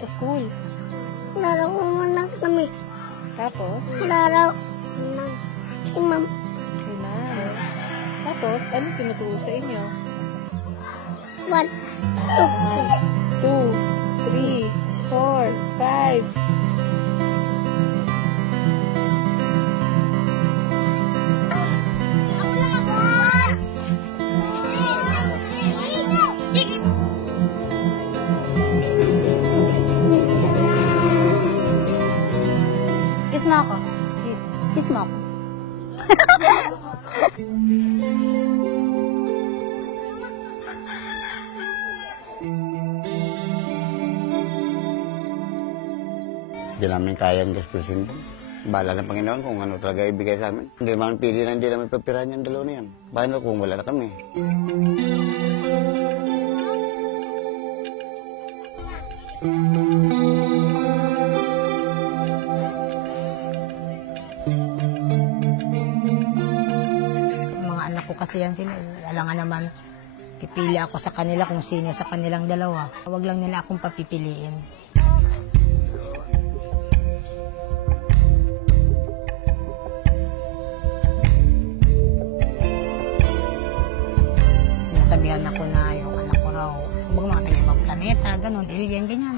sa school? Laro ko muna kami. Tapos? Laro. Si ma'am. Si ma'am. Tapos, anong tinuturo sa inyo? 1, 2, 3, 4, 5. Kiss mo ako. Kiss mo ako. Hindi namin kayang gastusin. Bahala ng Panginoon kung ano talaga ibigay sa amin. Hindi naman pili na hindi namin papirahan yung dalawa na yan. Paano kung wala na kami? Mga anak ko kasi yan sila. Alangan naman, pipili ako sa kanila kung sino sa kanilang dalawa. Huwag lang nila akong papipiliin. Sinasabihan ako na yung anak ko raw, huwag mga taga-ibang planeta, ganun, alien, ganyan.